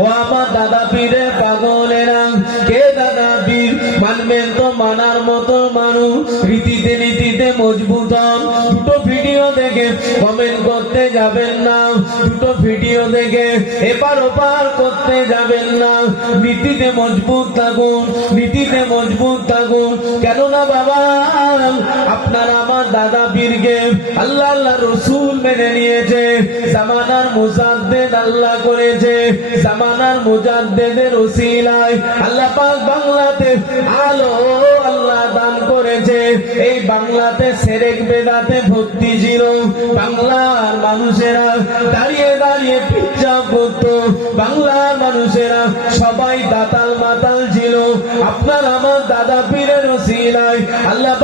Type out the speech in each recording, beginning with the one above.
ও আমার দাদা পীরে পাগলেরা, কে দাদা পীর? মানবেন তো মানার মতো মানুষ, রীতিতে নীতিতে মজবুত দুটো ভিডিও দেখে কমেন্ট করতে যাবেন না। দুটো ভিডিও দেখে এপার ওপার করতে যাবেন না। নীতিতে মজবুত থাকুন, নীতিতে মজবুত থাকুন। কেননা বাবা, আপনার আমার দাদা পীরকে আল্লাহ আল্লাহ রসুল মেনে নিয়েছে। জামানার মুজাদ্দেদ আল্লাহ করেছে। জামানার মুজাদ্দেদের ওসিলায় আল্লাহ পাক বাংলাতে আলো আল্লাহ দান করেছে। এই বাংলাতে সেরেক বেদাতে ভর্তি ছিল বাংলার মানুষেরা দাঁড়িয়ে দাঁড়িয়ে পিজ্জা করত। বাংলার মানুষেরা সবাই দাতাল মাতাল ছিল। আপনার আমার দাদা পীরের ওসিলায় আল্লাহ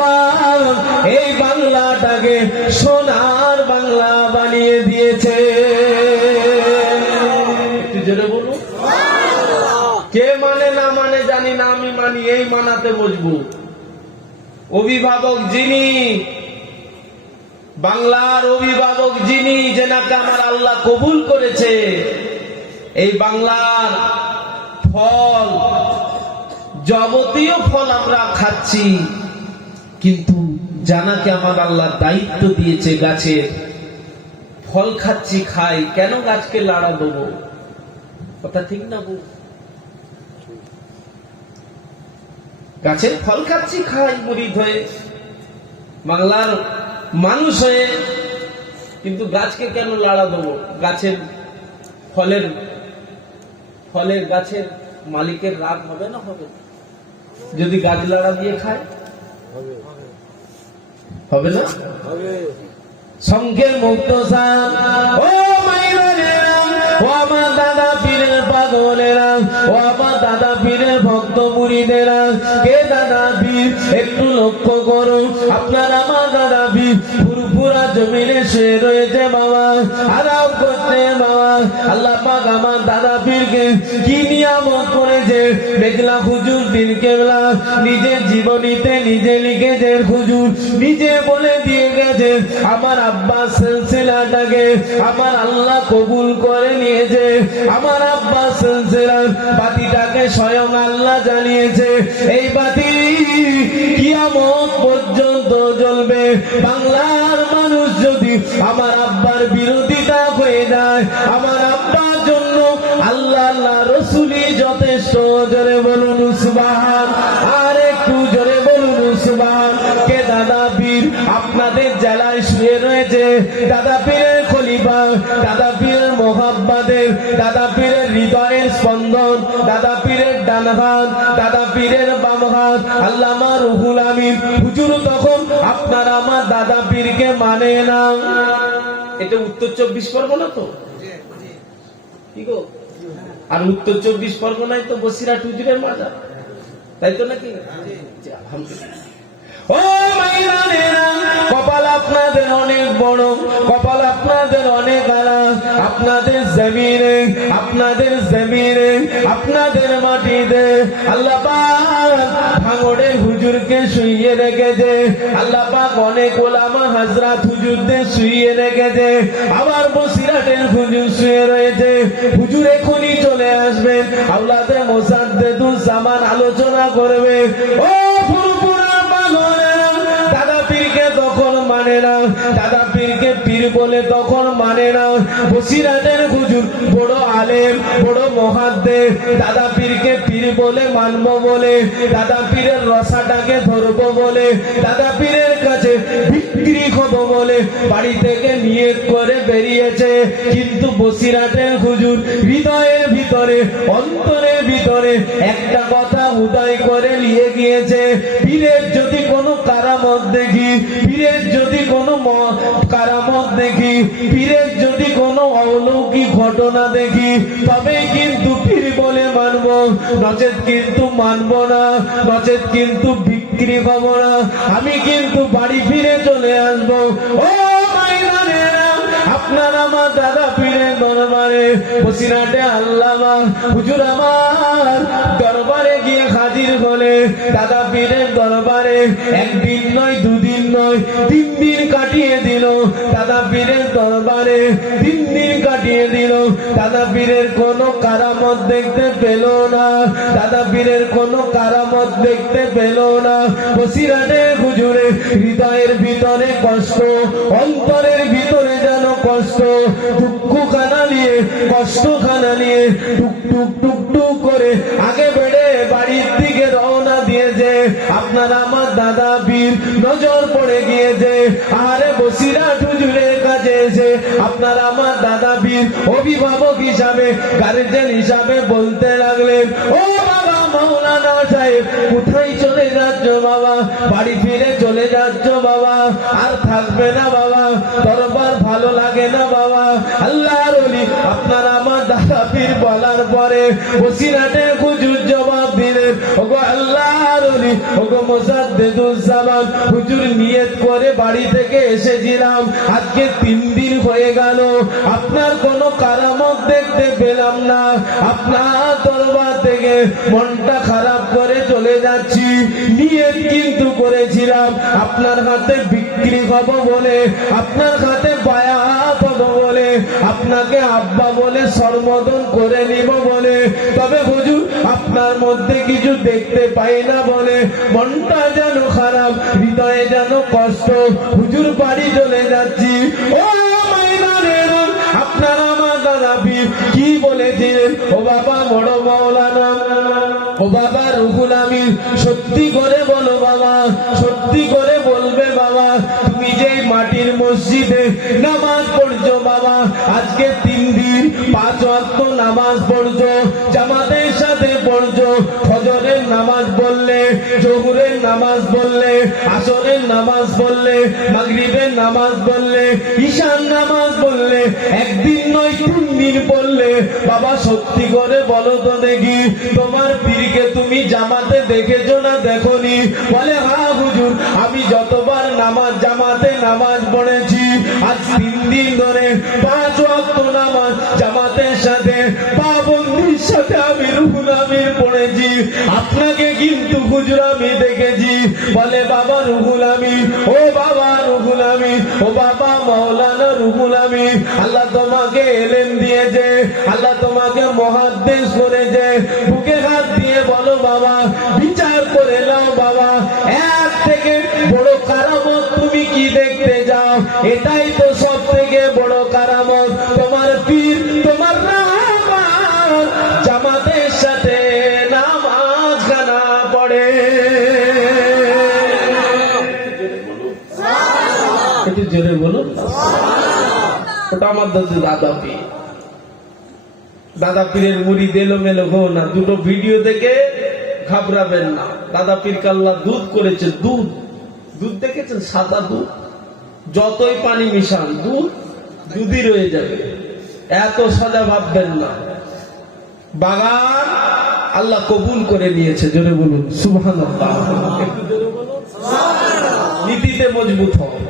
এই বাংলাটাকে সোনার বাংলা বানিয়ে দিয়েছে কে মানে না মানে জানি না, আমি মানি, এই মানাতে বসবো। অভিভাবক যিনি বাংলার অভিভাবক যিনি যে নাকি আমার আল্লাহ কবুল করেছে, এই বাংলার ফল, যাবতীয় ফল আমরা খাচ্ছি, কিন্তু জানাকে আমার আল্লাহ দায়িত্ব দিয়েছে গাছের, ফল খাচ্ছি, খাই, কেন গাছকে লাড়া দেবো? কথা ঠিক না বউ গাছের ফল খাচ্ছি, খাই, মুড়ি হয়ে বাংলার মানুষ হয়ে কিন্তু গাছকে কেন লাড়া দেবো? গাছের ফলের ফলের গাছের মালিকের রাগ হবে না হবে? যদি গাছ লাড়া দিয়ে খায়? হবে না? সংখ্যের মুক্ত ও মাইরানেরা ও পীরের পাগলেরা ও আমার দাদা পীরের ভক্ত মুড়িদেরা কে দাদা পীর একটু লক্ষ্য করো, আপনার আমার দাদা পীর ফুরফুরা জমিনে শুয়ে রয়েছে বাবা আরাম করছে বাবা। আল্লাহ পাক আমার দাদা পীরকে কি নিয়ামত করেছে? মেঘলা হুজুর দিন কেবলা নিজের জীবনীতে নিজে লিখেছে হুজুর, নিজে বলে দিয়ে গেছে, আমার আব্বা সিলসিলাটাকে আমার আল্লাহ কবুল করে নিয়েছে, আমার বাতিটাকে স্বয়ং আল্লাহ জানিয়েছে। এই বাতি কিয়ামত পর্যন্ত জ্বলবে। বাংলার মানুষ যদি আমার আব্বার বিরোধিতা হয়ে যায়, আমার আব্বার জন্য আল্লাহ আল্লাহ রসুলি যথেষ্ট। জোরে বলুন উসবাহান আর একটু জোরে বলুন উসবাহান কে দাদা পীর আপনাদের জেলায় শুয়ে রয়েছে? দাদা পীরের খলিফা, দাদা পীরের মোহাব্বাদের, দাদা পীরের হৃদয়ের স্পন্দন, দাদা পীরের ডান হাত দাদা পীরের বাম হাত আল্লামা রুহুল আমিন, হুজুর তখন আপনার আমার দাদা পীরকে মানে না। এটা উত্তর চব্বিশ পরগনা তো? আর উত্তর চব্বিশ পরগনায় তো বসিরা হুজুরের মজা তাই তো নাকি। আপনাদের অনেক জমিনে, আপনাদের মাটিতে আল্লাহ ভাঙড়ের হুজুরকে শুইয়ে রেখেছে। অনেক ওলামা হুজুরদের শুইয়ে রেখেছে। আবার বসিরাটের হুজুর শুয়ে রয়েছে। হুজুর এখনই চলে আসবেন। আল্লাহতে মোসাদ্দেদুল সামান আলোচনা করবে। ও মানে না। দাদা পীরকে পীর বলে তখন মানে না। বসিরাটের হুজুর, বড় আলেম, বড় দাদা পীরকে পীর বলে মানবো বলে। দাদা পীরের রসাটাকে ধরবো বলে। দাদা পীরের কাছে বিক্রি হব বলে। বাড়ি থেকে নিয়ত করে বেরিয়েছে। কিন্তু বসিরাটের হুজুর হৃদয়ের ভিতরে, অন্তরের ভিতরে একটা কথা উদয় করে নিয়ে গিয়েছে। পীরের যদি কারামত দেখি পীরের যদি কোনো কারামত দেখি পীরের যদি কোনো অলৌকিক ঘটনা দেখি, তবে কিন্তু পীর বলে মানব, নচেত কিন্তু মানব না, নচেত কিন্তু বিক্রি হব না। আমি কিন্তু বাড়ি ফিরে চলে আসব। ও আপনার হুজুর আমার হলে দাদা পীরের দরবারে একদিন নয়, দুদিন নয়, তিন দিন কাটিয়ে দিল। দাদা পীরের দরবারে তিন দিন কাটিয়ে দিল। দাদা পীরের কোনো কারামত দেখতে পেল না। দাদা পীরের কোনো কারামত দেখতে পেল না। বসিরাটে হুজুরে, হৃদয়ের ভিতরে কষ্ট, অন্তরের ভিতরে যেন কষ্ট। দুঃখ খানা নিয়ে কষ্ট খানা নিয়ে টুক টুক টুক টুক করে আমার দাদা বীর নজর পড়ে গিয়েছে। আরে বসিরা হুজুরের কাছে এসে আপনার আমার দাদা বীর অভিভাবক হিসাবে গার্জেন হিসাবে বলতে লাগলেন, ও বাবা, মাওলানা সাহেব, কোথায় চলে যাচ্ছ বাবা? বাড়ি ফিরে চলে যাচ্ছ বাবা? আর থাকবে না বাবা, দরবার ভালো লাগে না বাবা। আল্লাহর ওলি আপনার আমার দাদা পীর বলার পরে বসিরাটে হুজুর জবাব দিলেন, ওগো আল্লাহর ওলি ওগো মোসাদ্দেদুজ্জামান হুজুর নিয়ত করে বাড়ি থেকে এসেছিলাম। আজকে তিন দিন হয়ে গেল। আপনার কোনো কারামত দেখতে পেলাম না। আপনার দরবার থেকে মনটা খারাপ করে চলে যাচ্ছি। নিয়ত কিন্তু করেছিলাম। আপনার হাতে বিক্রি হব বলে, আপনার হাতে পায়া বলে, আপনাকে আব্বা বলে সর্বদন করে নিব বলে। তবে হুজুর, আপনার মধ্যে কিছু দেখতে পাই না বলে। মনটা যেন খারাপ, হৃদয়ে যেন কষ্ট, হুজুর বাড়ি চলে যাচ্ছি। ও আপনার আমার দাদা কি বলেছিলেন? ও বাবা বড় মৌলানা ও বাবা রুহুল আমিন, সত্যি করে বলো বাবা, সত্যি করে বলবে বাবা তুমি মাটির মসজিদে নামাজ পড়ছো বাবা। আজকে তিন দিন পাঁচ ওয়াক্ত নামাজ পড়ছো, জামাতের সাথে পড়ছো। ফজরের নামাজ বললে জহুরের নামাজ বললে আসরের নামাজ বললে মাগরিবের নামাজ বললে ঈশান নামাজ বললে একদিন নয়, তিন দিন বললে বাবা, সত্যি করে বলো তো দেখি, তোমার পীরকে তুমি জামাতে দেখেছ না দেখনি? বলে হা হুজুর, আমি যতবার নামাজ, জামাতে নামাজ পড়েছি। আজ তিন দিন ধরে পাঁচ ওয়াক্ত নামাজ জামাতের সাথে পাবন্দির সাথে আমি রুহুল আমির পড়েছি। আপনাকে কিন্তু হুজুর আমি দেখেছি। বলে, বাবা রুহুল আমির ও বাবা রুহুল আমির ও বাবা মাওলানা রুহুল আমির আল্লাহ তোমাকে এলেন দিয়েছে, আল্লাহ তোমাকে মহাদ্দেশ করেছে। বুকে হাত দিয়ে বলো, বাবা, বিচার করে নাও, বাবা। এক থেকে বড় কারামত তুমি কি দেখতে যাও? এটাই তো সব থেকে বড় কারামত। তোমার পীর, তোমার দাদু, দাদা পীর। দাদা পীরের মুড়ি দেলো মেলো না, দুটো ভিডিও দেখে ঘাবড়াবেন না। দাদা পীর কাল্লা দুধ করেছে দুধ। দুধ দেখেছেন? সাদা দুধ। যতই পানি মিশান, দুধ দুধই রয়ে যাবে। এত সাজা ভাববেন না। বাগান আল্লাহ কবুল করে নিয়েছে, জোরে বলুন সুবহান নীতিতে মজবুত হবে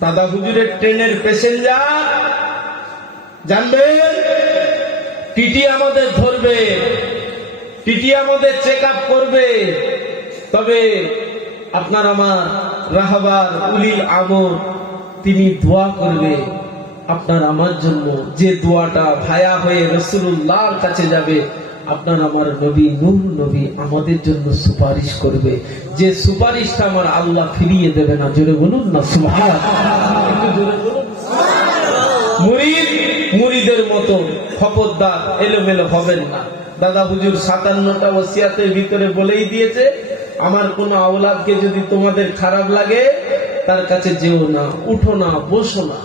দাদা হুজুরের ট্রেনের প্যাসেঞ্জার, জানবেন? টিটি আমাদের ধরবে। টিটি আমাদের চেক করবে। তবে আপনার আমার রাহাবার উলি আমর তিনি দোয়া করবে। আপনার আমার জন্য যে দোয়াটা ভায়া হয়ে রসুল্লাহর কাছে যাবে আপনার আমার নবী নূর নবী আমাদের জন্য সুপারিশ করবে। যে সুপারিশটা আমার আল্লাহ ফিরিয়ে দেবে না জোরে বলুন না বলুন মুরিদ মুরিদের মতো খবরদার এলোমেলো হবেন না। দাদা হুজুর সাতান্নটা ওসিয়াতের ভিতরে বলেই দিয়েছে, আমার কোন আওলাদকে যদি তোমাদের খারাপ লাগে, তার কাছে যেও না, উঠো না, বসো না।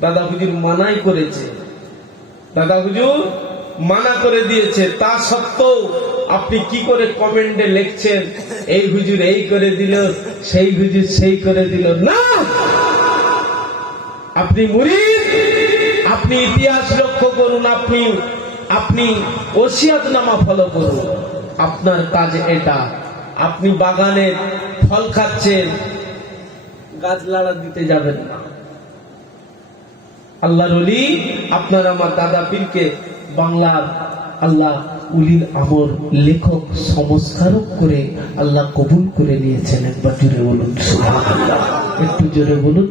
দাদা হুজুর মানাই করেছে। দাদা হুজুর মানা করে দিয়েছে, তা সত্ত্বেও আপনি কি করে কমেন্টে লিখছেন, এই হুজুর এই করে দিল, সেই হুজুর সেই করে দিল। না! আপনি মুরিদ, আপনি ইতিহাস লক্ষ্য করুন, আপনি আপনি ওসিয়াত নামা ফলো করুন। আপনার কাজ এটা। আপনি বাগানে ফল খাচ্ছেন, গাছ লাড়া দিতে যাবেন না। আল্লাহর অলি আপনার আমার দাদা পীরকে বাংলার আল্লাহ উলির আমর লেখক সংস্কারক করে আল্লাহ কবুল করে নিয়েছেন। একবার জোরে বলুন একটু জোরে বলুন